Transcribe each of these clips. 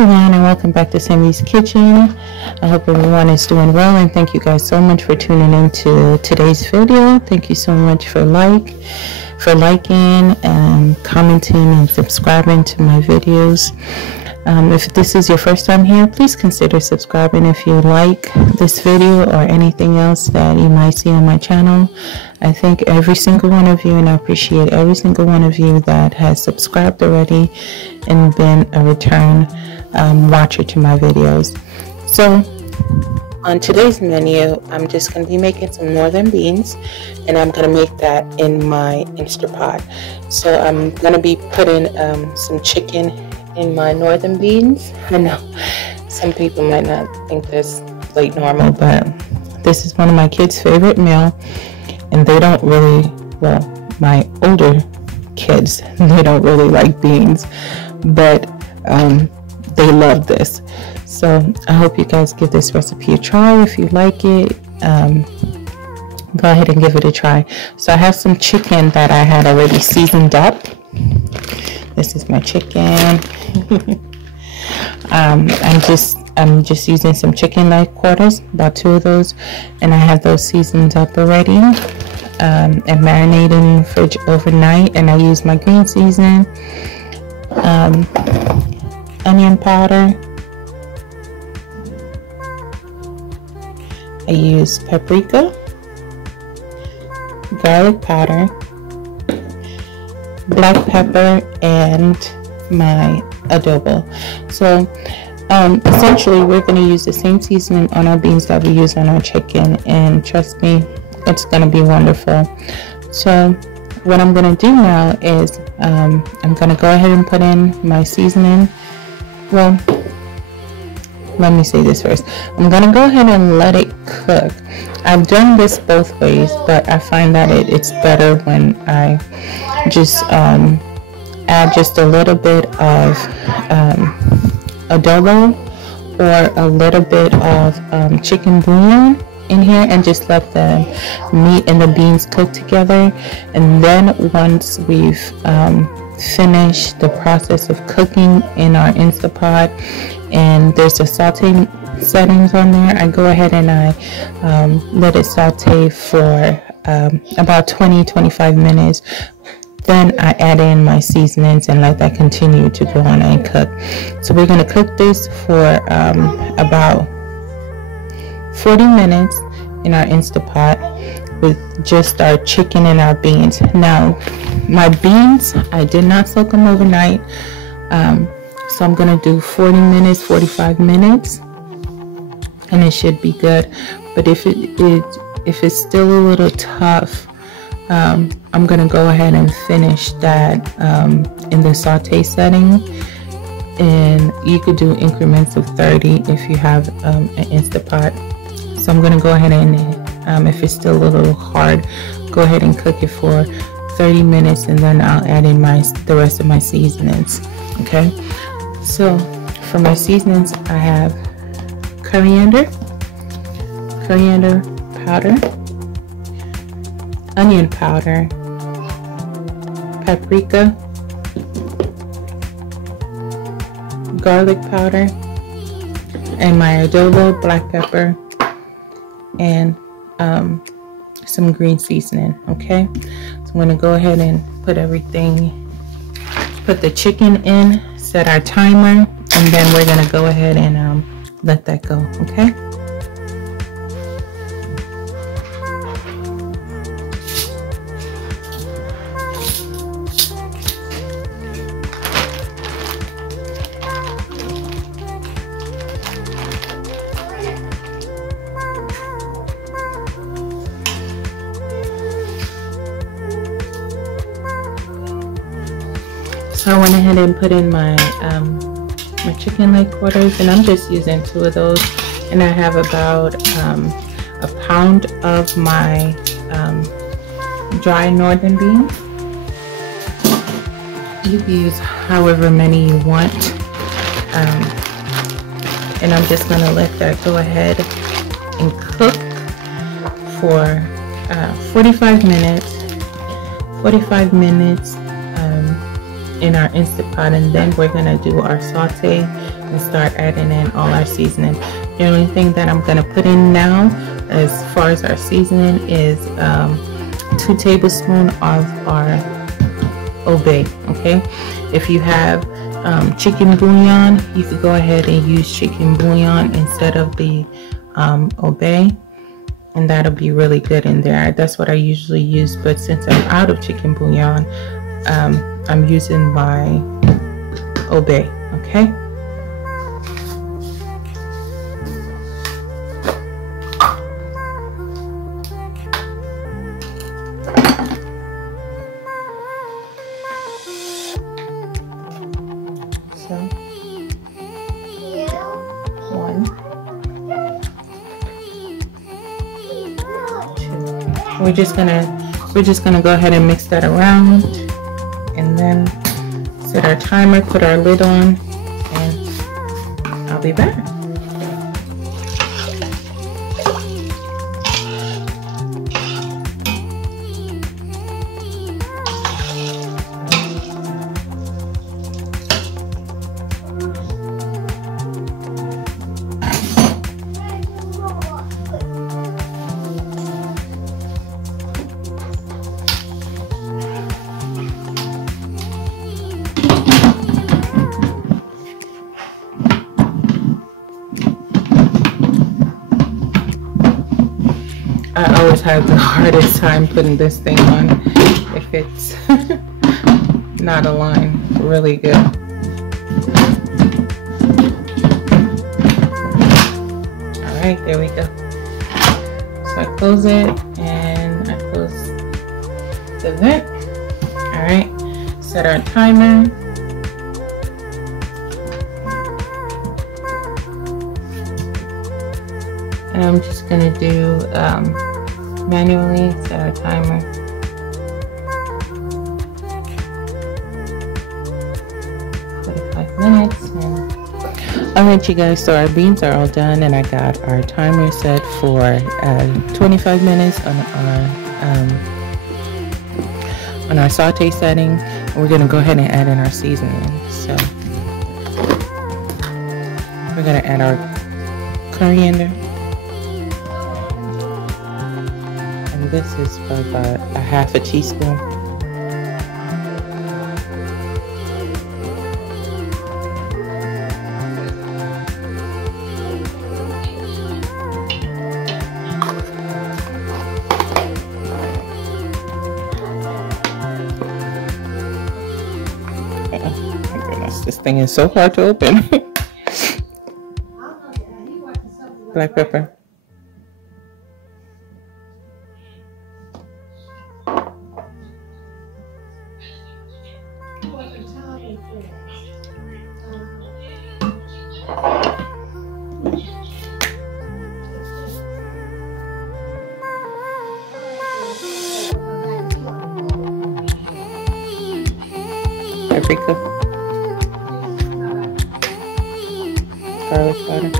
everyone, and welcome back to Sammy's Kitchen. I hope everyone is doing well, and thank you guys so much for tuning into today's video. Thank you so much for liking and commenting and subscribing to my videos. If this is your first time here, please consider subscribing if you like this video or anything else that you might see on my channel. I thank every single one of you, and I appreciate every single one of you that has subscribed already and been a return watcher to my videos. So on today's menu, I'm just going to be making some northern beans, and I'm going to make that in my Instapot. So I'm going to be putting some chicken in my northern beans. I know some people might not think this like normal, but this is one of my kids' favorite meal, and they don't really, well, my older kids, they don't really like beans, but they love this. So I hope you guys give this recipe a try. If you like it, go ahead and give it a try. So I have some chicken that I had already seasoned up. This is my chicken. I'm just using some chicken leg quarters, about 2 of those, and I have those seasoned up already and marinated in the fridge overnight. And I use my green seasoning, onion powder, I use paprika, garlic powder, black pepper, and my adobo. So essentially we're going to use the same seasoning on our beans that we use on our chicken, and trust me, it's going to be wonderful. So what I'm going to do now is I'm going to go ahead and put in my seasoning. Well, let me say this first. I'm going to go ahead and let it cook. I've done this both ways, but I find that it's better when I just add just a little bit of adobo or a little bit of chicken bouillon in here, and just let the meat and the beans cook together. And then once we've finished the process of cooking in our Instapot, and there's a saute settings on there, I go ahead and I let it saute for about 20-25 minutes. Then I add in my seasonings and let that continue to go on and cook. So we're going to cook this for about 40 minutes in our Instapot with just our chicken and our beans. Now my beans, I did not soak them overnight, so I'm going to do 40 minutes, 45 minutes, and it should be good. But if it's still a little tough, I'm going to go ahead and finish that in the saute setting, and you could do increments of 30 if you have an Instapot. So I'm going to go ahead and if it's still a little hard, go ahead and cook it for 30 minutes, and then I'll add in the rest of my seasonings. Okay, so for my seasonings, I have coriander powder, onion powder, paprika, garlic powder, and my adobo, black pepper, and some green seasoning. Okay, so I'm going to go ahead and put the chicken in, set our timer, and then we're going to go ahead and let that go. Okay. So I went ahead and put in my my chicken leg quarters, and I'm just using 2 of those, and I have about a pound of my dry northern beans. You can use however many you want, and I'm just going to let that go ahead and cook for 45 minutes. in our Instant Pot, and then we're gonna do our saute and start adding in all our seasoning. The only thing that I'm gonna put in now as far as our seasoning is 2 tablespoons of our Old Bay. Okay, if you have chicken bouillon, you could go ahead and use chicken bouillon instead of the Old Bay, and that'll be really good in there. That's what I usually use, but since I'm out of chicken bouillon, I'm using my Old Bay. Okay. So 1, 2. We're just gonna go ahead and mix that around, and then set our timer, put our lid on, and I'll be back. I always have the hardest time putting this thing on if it's not aligned really good. Alright, there we go. So I close it and I close the vent. Alright, set our timer. And I'm just gonna do manually set our timer. Alright you guys, so our beans are all done and I got our timer set for 25 minutes on our saute setting. And we're gonna go ahead and add in our seasoning. So we're gonna add our coriander. This is about a half a teaspoon. Oh my goodness, this thing is so hard to open. Black pepper. Paprika, garlic powder,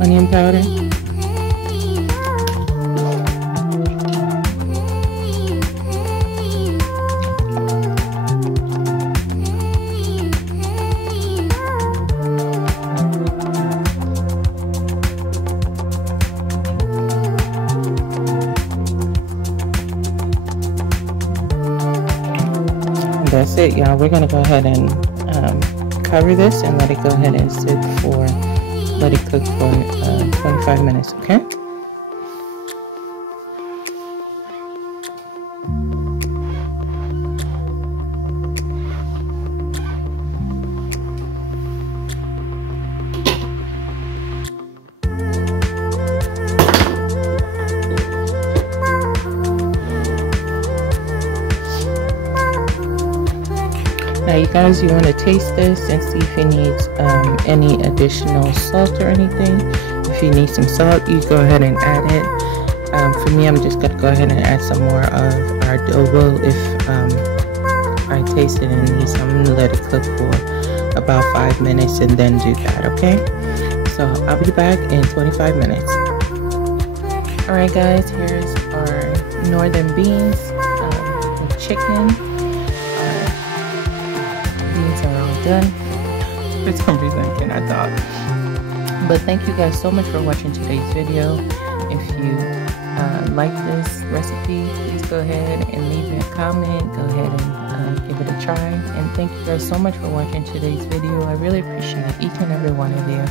onion powder, that's it, y'all. We're gonna go ahead and cover this and let it go ahead and let it cook for 25 minutes, okay? Now you guys, you want to taste this and see if it needs any additional salt or anything. If you need some salt, you go ahead and add it. For me, I'm just going to go ahead and add some more of our adobo. If I taste it and need some, I'm going to let it cook for about 5 minutes and then do that, okay? So I'll be back in 25 minutes. Alright guys, here's our northern beans with chicken. Our beans are all done. For some reason I cannot talk. But thank you guys so much for watching today's video. If you like this recipe, please go ahead and leave me a comment. Go ahead and give it a try. And thank you guys so much for watching today's video. I really appreciate each and every one of you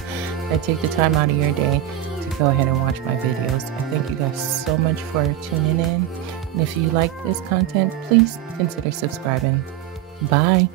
that take the time out of your day to go ahead and watch my videos. I thank you guys so much for tuning in. And if you like this content, please consider subscribing. Bye.